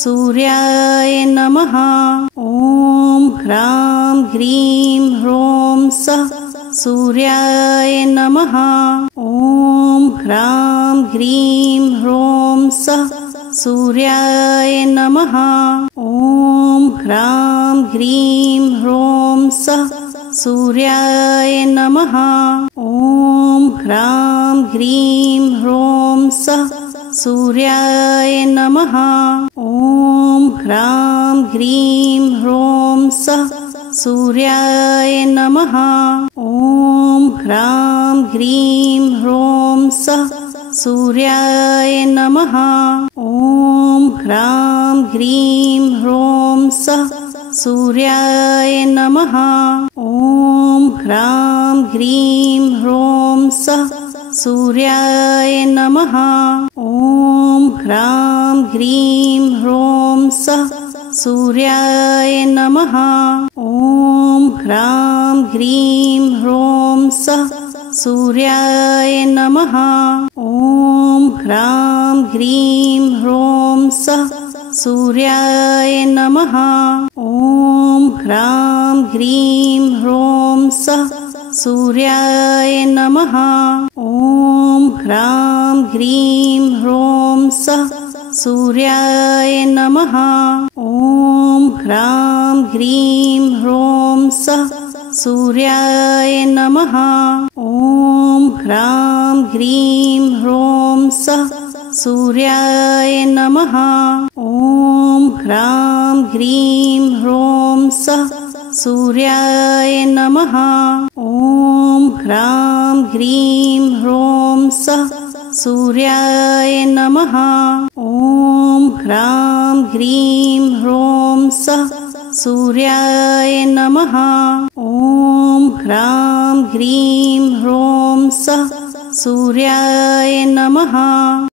सूर्याय नमः। ॐ ह्रां ह्रीं ह्रों सः सूर्याय नमः। ॐ ह्रां ह्रीं ह्रों सः सूर्याय नमः। ॐ ह्रां ह्रीं ह्रों सः सूर्याय नमः। ॐ ह्रां ह्रीं ह्रों सः सूर्याय नमः। ॐ ह्रां ह्रीं ह्रों सः सूर्याय नमः। ॐ ह्रां ह्रीं ह्रों सः सूर्याय नमः। ॐ ह्रां ह्रीं ह्रों सः सूर्याय नमः। ॐ ह्रां ह्रीं ह्रों सः सूर्याय नमः। ॐ ह्रां ह्रीं ह्रों सः सूर्याय नमः। ॐ ह्रां ह्रीं ह्रों सः सूर्याय नमः। ॐ ह्रां ह्रीं ह्रों सः सूर्याय नमः। ॐ ह्रां ह्रीं ह्रों सः सूर्याय नमः। ॐ ह्रां ह्रीं ह्रों सः सूर्याय नमः। ॐ ह्रां ह्रीं ह्रों सः सूर्याय नमः। ॐ ह्रां ह्रीं ह्रों सः सूर्याय नमः। ॐ ह्रां ह्रीं ह्रों सः सूर्याय नमः। ॐ ह्रां ह्रीं ह्रों सः सूर्याय नमः। ॐ ह्रां ह्रीं ह्रों सः सूर्याय नमः। ॐ ह्रां ह्रीं ह्रों सः सूर्याय नमः।